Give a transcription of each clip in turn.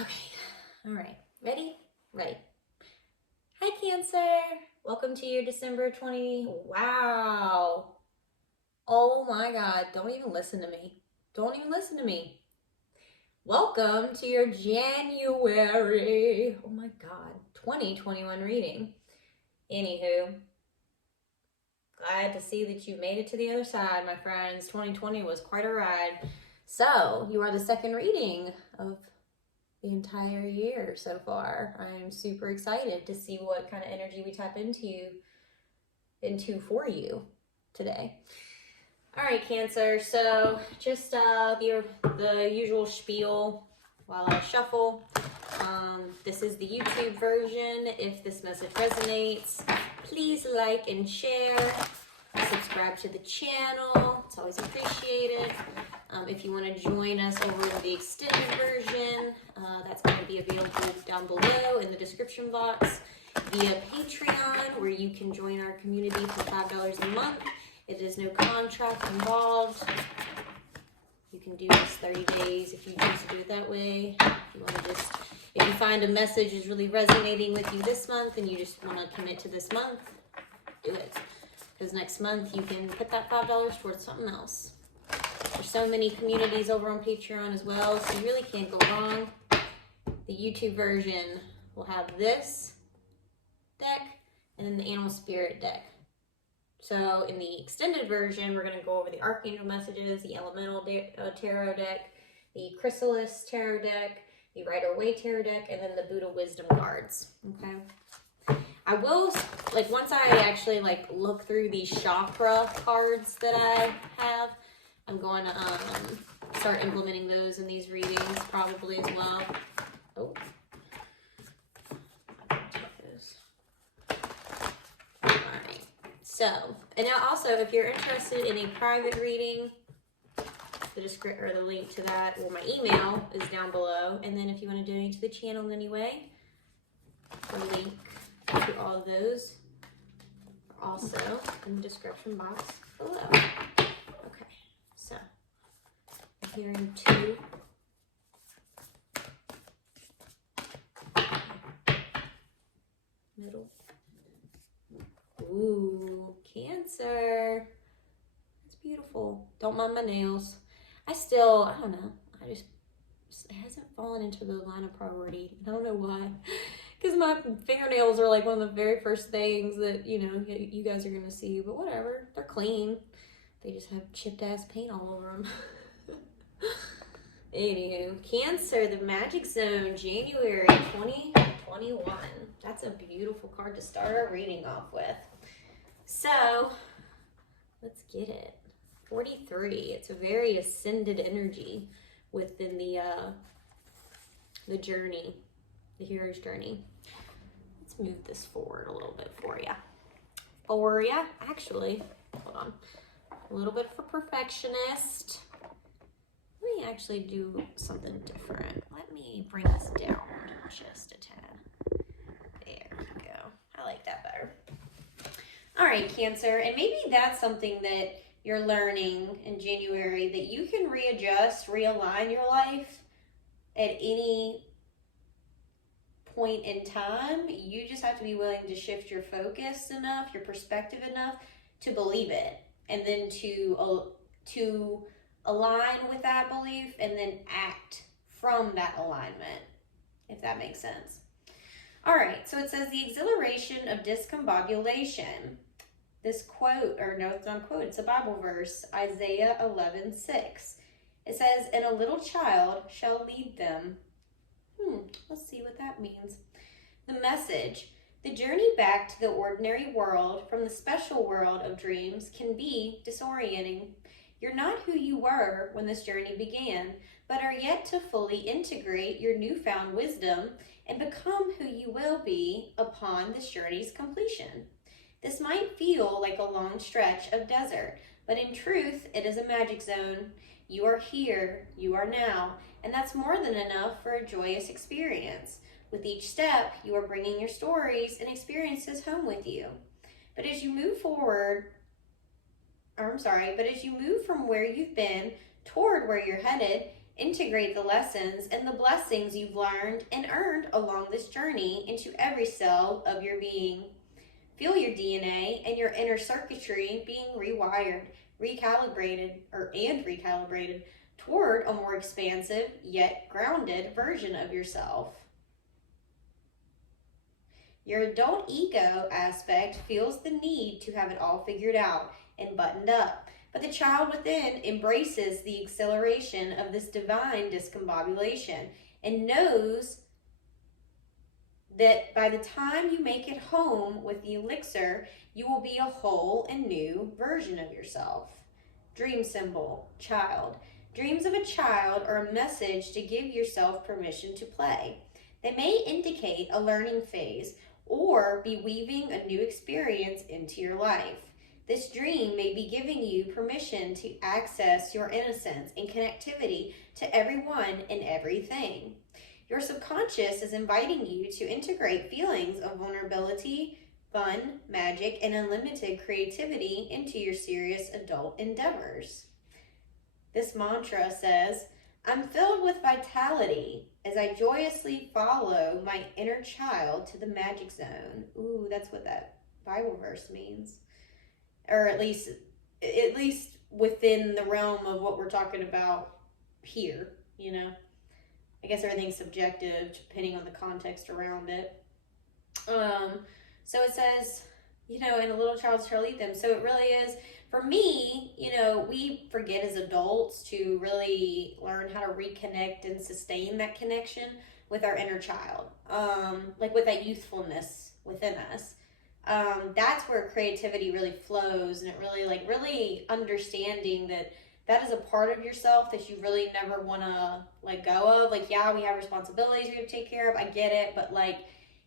Okay, all right. Ready? Ready. Hi, Cancer. Welcome to your December 20. Wow. Oh my God. Don't even listen to me. Don't even listen to me. Welcome to your January. Oh my God. 2021 reading. Anywho, glad to see that you made it to the other side, my friends. 2020 was quite a ride. So, you are the second reading of the entire year so far. I'm super excited to see what kind of energy we tap into for you today. All right, Cancer. So just the usual spiel while I shuffle. This is the YouTube version. If this message resonates, please like and share. Subscribe to the channel. It's always appreciated. If you want to join us over in the extended version, that's going to be available down below in the description box via Patreon, where you can join our community for $5 a month. It is no contract involved. You can do this 30 days if you choose to do it that way. If you find a message is really resonating with you this month and you just want to commit to this month, do it. Because next month you can put that $5 towards something else. There's so many communities over on Patreon as well, so you really can't go wrong. The YouTube version will have this deck and then the Animal Spirit deck. So in the extended version, we're going to go over the Archangel messages, the Elemental Tarot deck, the Chrysalis Tarot deck, the Rider-Waite Tarot deck, and then the Buddha Wisdom cards. Okay. I will, once I actually, look through these chakra cards that I have, I'm going to start implementing those in these readings probably as well. Oh. Alright. So, and now also, if you're interested in a private reading, the link to that, or my email is down below. And then if you want to donate to the channel in any way, the link to all of those are also in the description box below. Okay, so I'm hearing 2. Middle. Ooh, Cancer. That's beautiful. Don't mind my nails. I don't know. It hasn't fallen into the line of priority. I don't know why. Because my fingernails are one of the very first things that, you guys are going to see. But whatever. They're clean. They just have chipped ass paint all over them. Anywho, Cancer, the Magic Zone, January 2021. That's a beautiful card to start our reading off with. So, let's get it. 43. It's a very ascended energy within the journey, the hero's journey. Let's move this forward a little bit for you. Actually, hold on. A little bit for perfectionist. Let me actually do something different. Let me bring this down just a tad. There we go. I like that better. All right, Cancer, and maybe that's something that you're learning in January, that you can readjust, realign your life at any point in time. You just have to be willing to shift your focus enough, your perspective enough to believe it, and then to align with that belief and then act from that alignment, if that makes sense. All right, so it says the exhilaration of discombobulation. This quote, or no, it's not a quote, it's a Bible verse, Isaiah 11:6. It says, "And a little child shall lead them." Let's see what that means. The message: the journey back to the ordinary world from the special world of dreams can be disorienting. You're not who you were when this journey began, but are yet to fully integrate your newfound wisdom and become who you will be upon this journey's completion. This might feel like a long stretch of desert, but in truth, it is a magic zone. You are here, you are now, and that's more than enough for a joyous experience. With each step, you are bringing your stories and experiences home with you. But as you move from where you've been toward where you're headed, Integrate the lessons and the blessings you've learned and earned along this journey into every cell of your being. Feel your DNA and your inner circuitry being rewired, recalibrated toward a more expansive yet grounded version of yourself. Your adult ego aspect feels the need to have it all figured out and buttoned up, but the child within embraces the exhilaration of this divine discombobulation and knows that by the time you make it home with the elixir, you will be a whole and new version of yourself. Dream symbol, child. Dreams of a child are a message to give yourself permission to play. They may indicate a learning phase or be weaving a new experience into your life. This dream may be giving you permission to access your innocence and connectivity to everyone and everything. Your subconscious is inviting you to integrate feelings of vulnerability, fun, magic, and unlimited creativity into your serious adult endeavors. This mantra says, I'm filled with vitality as I joyously follow my inner child to the magic zone. Ooh, that's what that Bible verse means. Or at least within the realm of what we're talking about here, you know. I guess everything's subjective depending on the context around it. So it says, and a little child shall lead them. So it really is, for me, we forget as adults to really learn how to reconnect and sustain that connection with our inner child. Like with that youthfulness within us. That's where creativity really flows, and it really understanding that is a part of yourself that you really never want to let go of. Like, yeah, we have responsibilities we have to take care of. I get it. But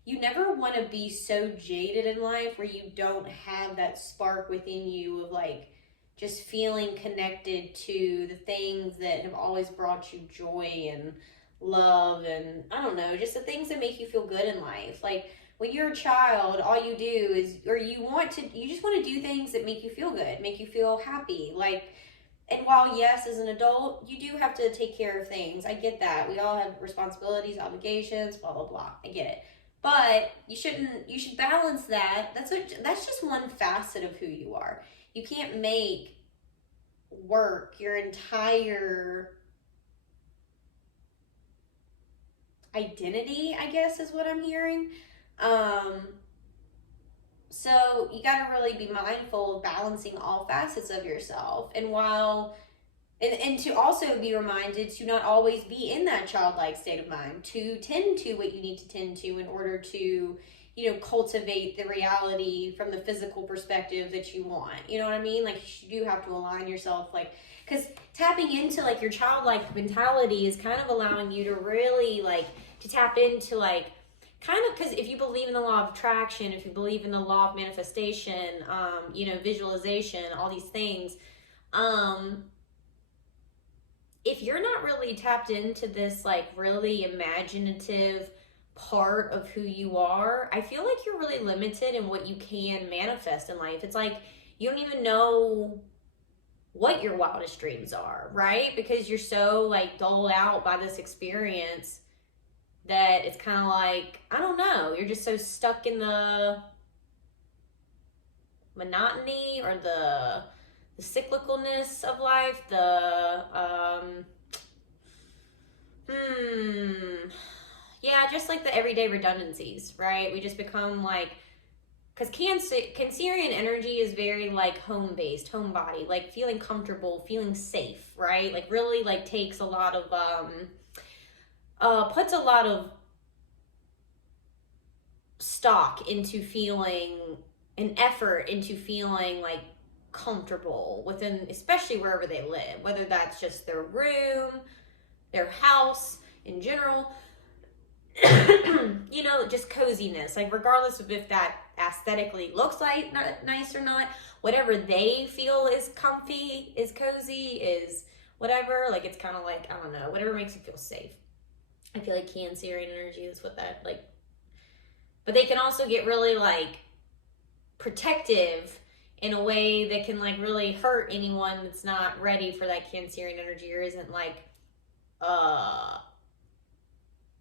you never want to be so jaded in life where you don't have that spark within you of just feeling connected to the things that have always brought you joy and love. And I don't know, just the things that make you feel good in life. When you're a child, all you do is, or you just want to do things that make you feel good, make you feel happy. And while, yes, as an adult, you do have to take care of things. I get that. We all have responsibilities, obligations, blah, blah, blah. I get it. But you should balance that. That's just one facet of who you are. You can't make work your entire identity, I guess is what I'm hearing. So you got to really be mindful of balancing all facets of yourself. And and to also be reminded to not always be in that childlike state of mind, to tend to what you need to tend to in order to, cultivate the reality from the physical perspective that you want. You know what I mean? You do have to align yourself, because tapping into your childlike mentality is kind of allowing you to really to tap into because if you believe in the law of attraction, if you believe in the law of manifestation, visualization, all these things, if you're not really tapped into this really imaginative part of who you are, I feel like you're really limited in what you can manifest in life. It's you don't even know what your wildest dreams are, right? Because you're so doled out by this experience that it's kind of I don't know, you're just so stuck in the monotony or the cyclicalness of life, just the everyday redundancies, right? We just become because Cancerian energy is very home-based, homebody, feeling comfortable, feeling safe, right? Really takes a lot of puts a lot of stock into feeling, an effort into feeling comfortable within, especially wherever they live, whether that's just their room, their house in general, just coziness, regardless of if that aesthetically looks nice or not, whatever they feel is comfy, is cozy, is whatever, it's kind of I don't know, whatever makes you feel safe. I feel Cancerian energy is what that but they can also get really protective in a way that can really hurt anyone that's not ready for that Cancerian energy or isn't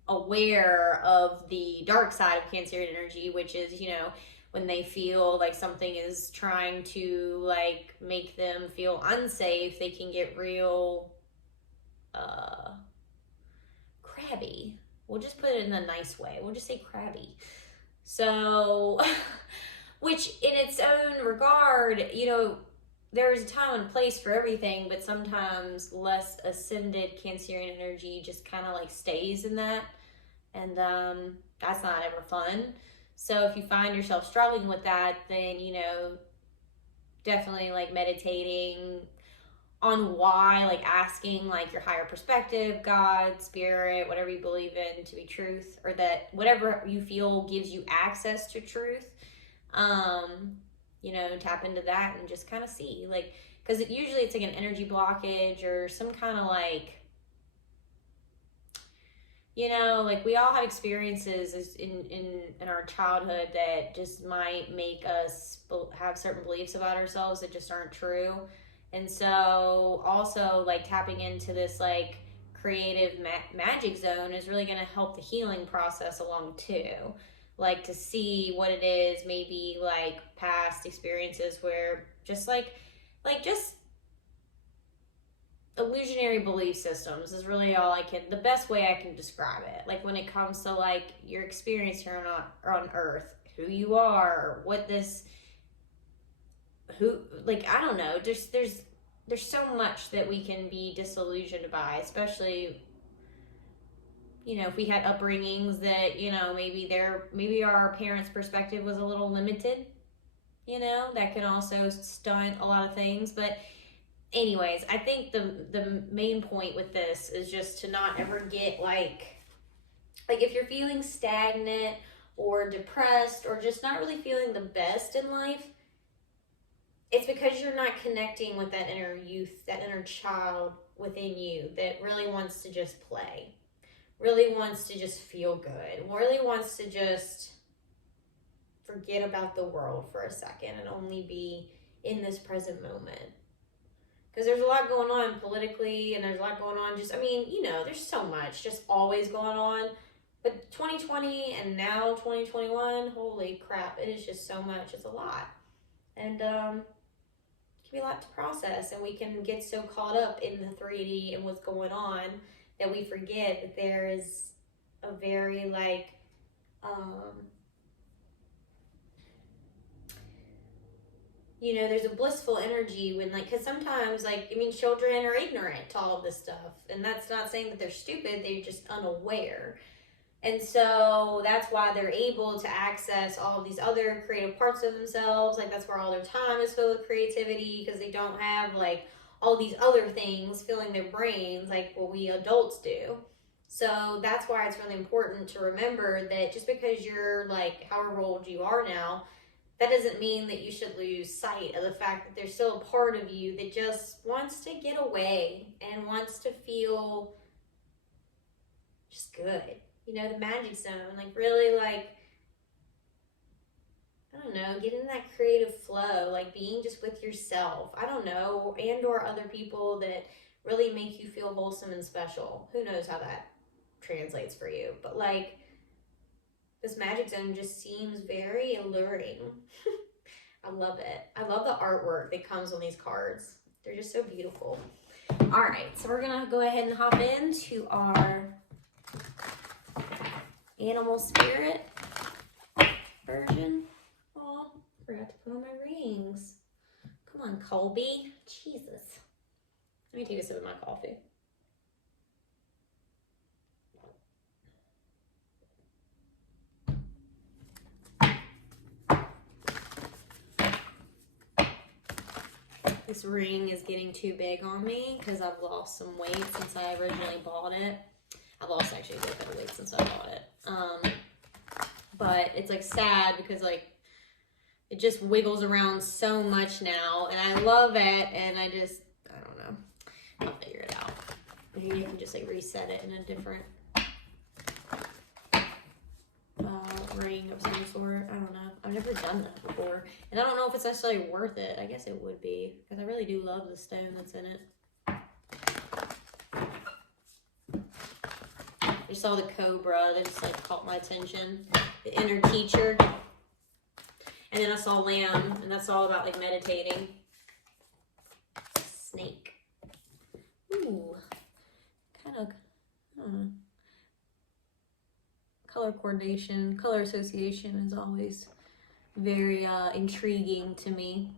aware of the dark side of Cancerian energy, which is, you know, when they feel like something is trying to like make them feel unsafe, they can get real crabby. We'll just put it in a nice way. We'll just say crabby. So, which in its own regard, you know, there is a time and place for everything, but sometimes less ascended Cancerian energy just kind of like stays in that. And that's not ever fun. So if you find yourself struggling with that, then, you know, definitely like meditating on why, like asking like your higher perspective, God, spirit, whatever you believe in to be truth, or that whatever you feel gives you access to truth, you know, tap into that and just kind of see, like, because usually it's like an energy blockage or some kind of like, you know, like we all have experiences in our childhood that just might make us have certain beliefs about ourselves that just aren't true. And so also like tapping into this like creative magic zone is really going to help the healing process along too. Like to see what it is, maybe like past experiences where just just illusionary belief systems is really all the best way I can describe it. Like when it comes to like your experience here on earth, who you are, like, I don't know, just there's so much that we can be disillusioned by, especially, you know, if we had upbringings that, you know, maybe our parents' perspective was a little limited, you know, that can also stunt a lot of things. But anyways, I think the main point with this is just to not ever get like if you're feeling stagnant or depressed or just not really feeling the best in life, it's because you're not connecting with that inner youth, that inner child within you that really wants to just play, really wants to just feel good, really wants to just forget about the world for a second and only be in this present moment. Because there's a lot going on politically, and there's a lot going on just, I mean, you know, there's so much just always going on. But 2020 and now 2021, holy crap, it is just so much. It's a lot. And it can be a lot to process, and we can get so caught up in the 3D and what's going on that we forget that there is a very like, you know, there's a blissful energy when like, because sometimes like, I mean, children are ignorant to all of this stuff, and that's not saying that they're stupid, they're just unaware. And so that's why they're able to access all of these other creative parts of themselves. Like that's where all their time is filled with creativity, because they don't have like all these other things filling their brains like what we adults do. So that's why it's really important to remember that just because you're like however old you are now, that doesn't mean that you should lose sight of the fact that there's still a part of you that just wants to get away and wants to feel just good. You know, the magic zone, like really like, I don't know, get in that creative flow, like being just with yourself, I don't know, and or other people that really make you feel wholesome and special. Who knows how that translates for you, but like this magic zone just seems very alluring. I love it. I love the artwork that comes on these cards. They're just so beautiful. All right, so we're gonna go ahead and hop into our animal spirit version. Oh, forgot to put on my rings. Come on, Colby. Jesus. Let me take a sip of my coffee. This ring is getting too big on me because I've lost some weight since I originally bought it. I've lost actually a little bit of weight since I bought it. But it's like sad because like it just wiggles around so much now, and I love it, and I don't know. I'll figure it out. Maybe I can just like reset it in a different ring of some sort. I don't know. I've never done that before, and I don't know if it's necessarily worth it. I guess it would be, because I really do love the stone that's in it. saw the cobra that just like caught my attention. The inner teacher. And then I saw lamb, and that's all about like meditating. Snake. Ooh. Kind of, I don't know. Color coordination, color association is always very intriguing to me.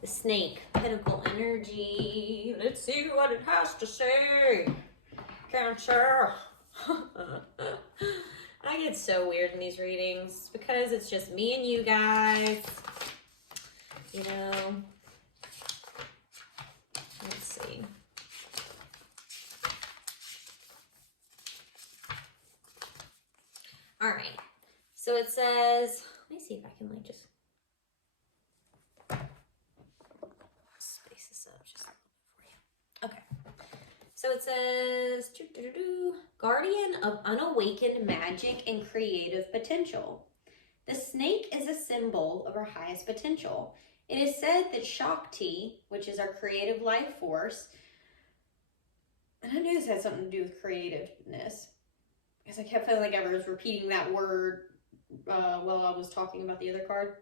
The snake, pinnacle energy. Let's see what it has to say. Cancer. I get so weird in these readings because it's just me and you guys. You know. Let's see. All right. So it says, let me see if I can like just space this up just a little bit for you. Okay. So it says, guardian of unawakened magic and creative potential. The snake is a symbol of our highest potential. It is said that Shakti, which is our creative life force, and I knew this had something to do with creativeness, because I kept feeling like I was repeating that word while I was talking about the other card,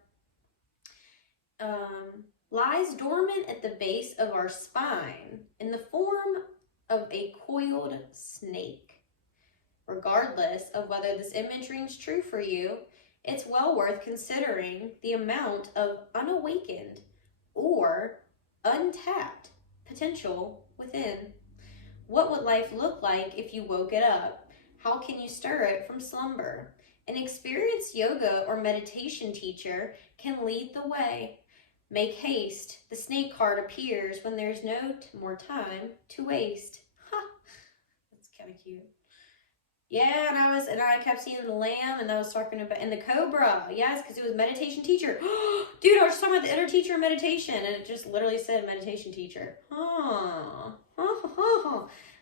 lies dormant at the base of our spine in the form of a coiled snake. Regardless of whether this image rings true for you, it's well worth considering the amount of unawakened or untapped potential within. What would life look like if you woke it up? How can you stir it from slumber? An experienced yoga or meditation teacher can lead the way. Make haste. The snake card appears when there's no more time to waste. Ha! That's kind of cute. Yeah, and I kept seeing the lamb, and I was talking about, and the cobra. Yes, because it was meditation teacher. Dude, I was just talking about the inner teacher of meditation, and it just literally said meditation teacher. I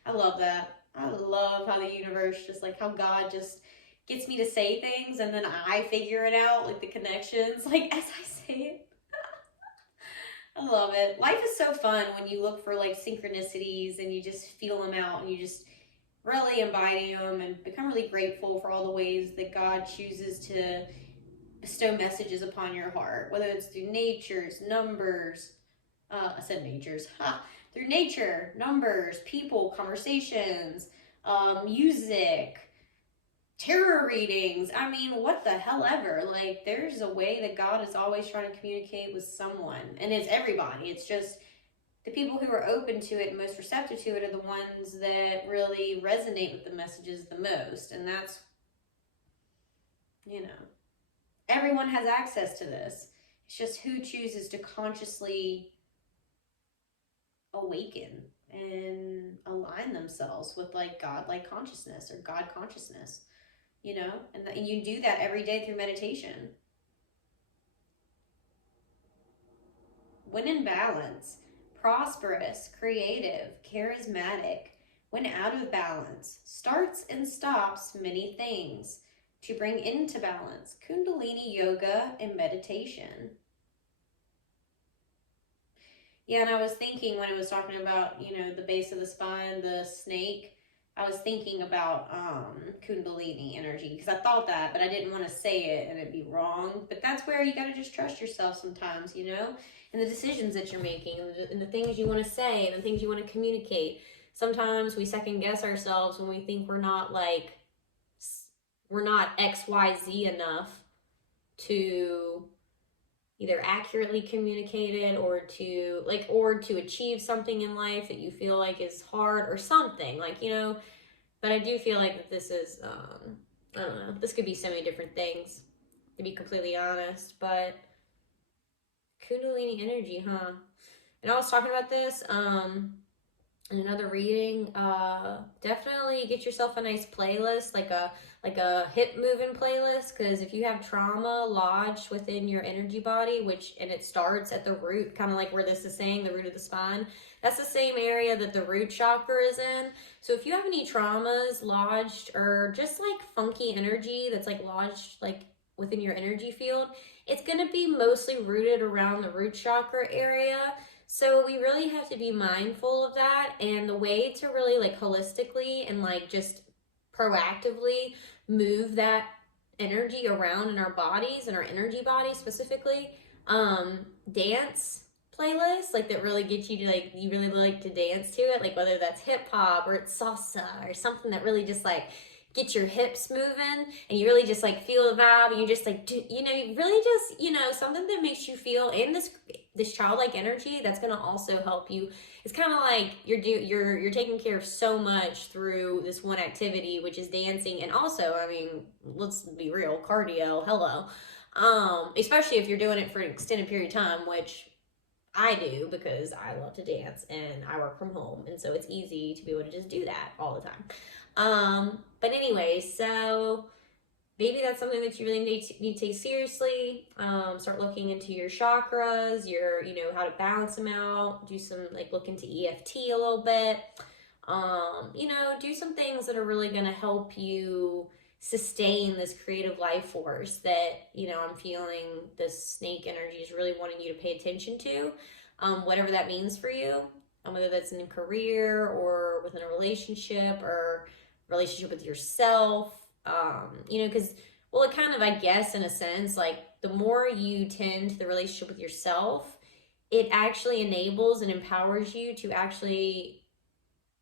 love that. I love how the universe just like how God just gets me to say things, and then I figure it out, like the connections, like as I say it. I love it. Life is so fun when you look for like synchronicities and you just feel them out and you just really embody them and become really grateful for all the ways that God chooses to bestow messages upon your heart, whether it's through natures, numbers, I said natures, through nature, numbers, people, conversations, music, tarot readings. I mean, what the hell ever. Like, there's a way that God is always trying to communicate with someone, and it's everybody. It's just the people who are open to it and most receptive to it are the ones that really resonate with the messages the most. And that's, you know, everyone has access to this. It's just who chooses to consciously awaken and align themselves with like God-like consciousness or God consciousness, you know, and you do that every day through meditation. When in balance, prosperous, creative, charismatic, when out of balance, starts and stops many things to bring into balance. Kundalini yoga and meditation. Yeah, and I was thinking when I was talking about, you know, the base of the spine, the snake, I was thinking about Kundalini energy, because I thought that, but I didn't want to say it and it'd be wrong. But that's where you got to just trust yourself sometimes, you know, and the decisions that you're making and the things you want to say and the things you want to communicate. Sometimes we second guess ourselves when we think we're not XYZ enough to either accurately communicate it or to achieve something in life that you feel like is hard or something, like, you know. But I do feel like that this is I don't know, this could be so many different things, to be completely honest. But Kundalini energy, huh? And I was talking about this in another reading. Definitely get yourself a nice playlist, like a hip moving playlist, because if you have trauma lodged within your energy body, and it starts at the root, kind of like where this is saying, the root of the spine, that's the same area that the root chakra is in. So if you have any traumas lodged or just like funky energy that's like lodged like within your energy field, it's going to be mostly rooted around the root chakra area. So we really have to be mindful of that. And the way to really like holistically and like just proactively move that energy around in our bodies and our energy bodies specifically. Dance playlists like that really get you to like, you really like to dance to it, like whether that's hip hop or it's salsa or something that really just like get your hips moving and you really just like feel the vibe, and you just like do, you know, you really just, you know, something that makes you feel in this childlike energy that's going to also help you. It's kind of like you're taking care of so much through this one activity, which is dancing. And also, I mean, let's be real, cardio, hello. Especially if you're doing it for an extended period of time, which I do because I love to dance and I work from home, and so it's easy to be able to just do that all the time. But anyway, so maybe that's something that you really need to take seriously. Start looking into your chakras, your, you know, how to balance them out. Do some like look into EFT a little bit. You know, do some things that are really going to help you sustain this creative life force that, you know, I'm feeling this snake energy is really wanting you to pay attention to, whatever that means for you, whether that's in a career or within a relationship or relationship with yourself, you know, because, well, it kind of, I guess, in a sense, like the more you tend to the relationship with yourself, it actually enables and empowers you to actually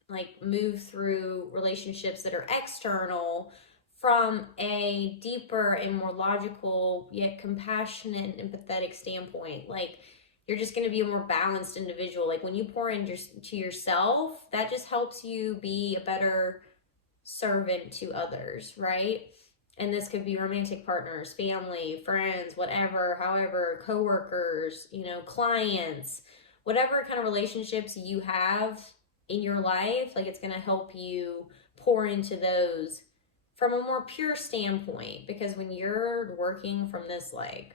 like move through relationships that are external from a deeper and more logical yet compassionate and empathetic standpoint. Like you're just going to be a more balanced individual. Like when you pour into yourself, that just helps you be a better servant to others, right? And this could be romantic partners, family, friends, whatever, however, coworkers, you know, clients, whatever kind of relationships you have in your life, like it's going to help you pour into those from a more pure standpoint. Because when you're working from this like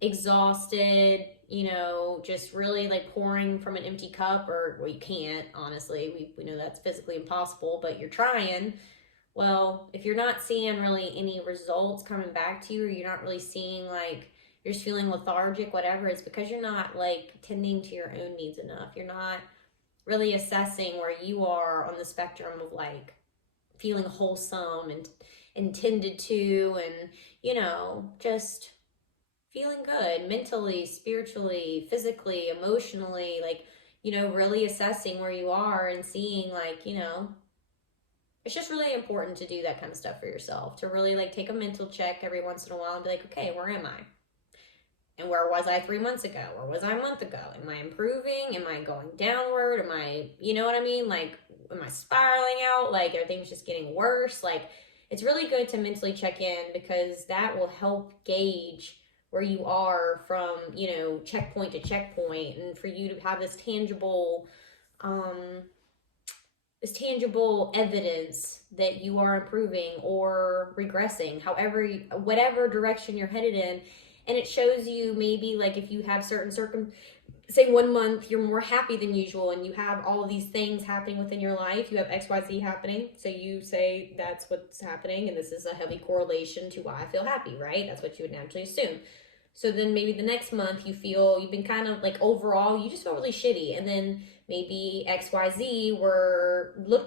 exhausted, you know, just really like pouring from an empty cup, or well, you can't, honestly, we know that's physically impossible, but you're trying. Well, if you're not seeing really any results coming back to you, or you're not really seeing like you're just feeling lethargic, whatever, it's because you're not like tending to your own needs enough. You're not really assessing where you are on the spectrum of like feeling wholesome and intended to, and, you know, just feeling good mentally, spiritually, physically, emotionally, like, you know, really assessing where you are and seeing like, you know, it's just really important to do that kind of stuff for yourself, to really like take a mental check every once in a while and be like, okay, where am I? And where was I 3 months ago? Where was I a month ago? Am I improving? Am I going downward? Am I, you know what I mean? Like, am I spiraling out? Like, are things just getting worse? Like, it's really good to mentally check in, because that will help gauge where you are from, you know, checkpoint to checkpoint, and for you to have this tangible evidence that you are improving or regressing, however, whatever direction you're headed in. And it shows you maybe like if you have certain say 1 month you're more happy than usual and you have all of these things happening within your life, you have XYZ happening, so you say that's what's happening and this is a heavy correlation to why I feel happy, right? That's what you would naturally assume. So then maybe the next month you feel you've been kind of like overall you just feel really shitty, and then maybe XYZ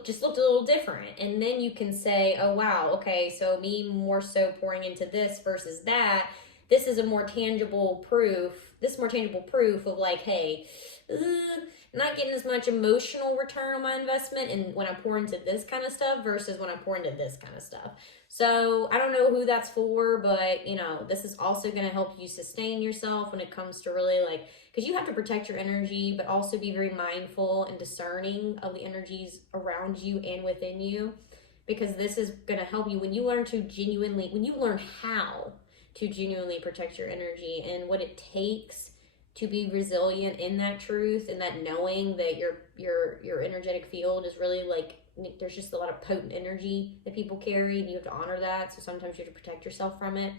just looked a little different, and then you can say, oh wow, okay, so me more so pouring into this versus that, this is a more tangible proof. This is more tangible proof of like, hey, not getting as much emotional return on my investment and when I pour into this kind of stuff versus when I pour into this kind of stuff. So I don't know who that's for, but you know, this is also going to help you sustain yourself when it comes to really like, because you have to protect your energy, but also be very mindful and discerning of the energies around you and within you, because this is going to help you when you learn how to genuinely protect your energy and what it takes to be resilient in that truth, and that knowing that your energetic field is really like, there's just a lot of potent energy that people carry and you have to honor that. So sometimes you have to protect yourself from it,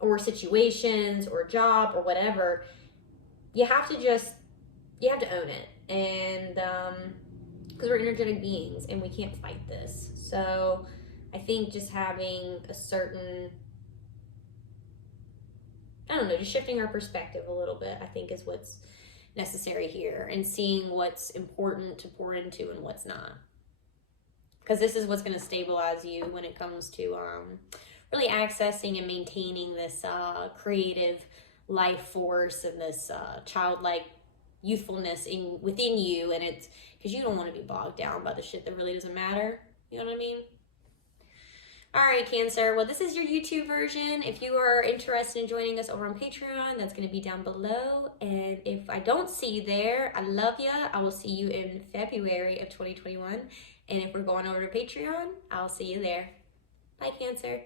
or situations or job or whatever. You have to own it. And because we're energetic beings and we can't fight this. So I think just having a certain, I don't know, just shifting our perspective a little bit, I think is what's necessary here, and seeing what's important to pour into and what's not. because this is what's going to stabilize you when it comes to really accessing and maintaining this creative life force and this childlike youthfulness within you. And it's because you don't want to be bogged down by the shit that really doesn't matter. You know what I mean? All right, Cancer. Well, this is your YouTube version. If you are interested in joining us over on Patreon, that's going to be down below. And if I don't see you there, I love you. I will see you in February of 2021. And if we're going over to Patreon, I'll see you there. Bye, Cancer.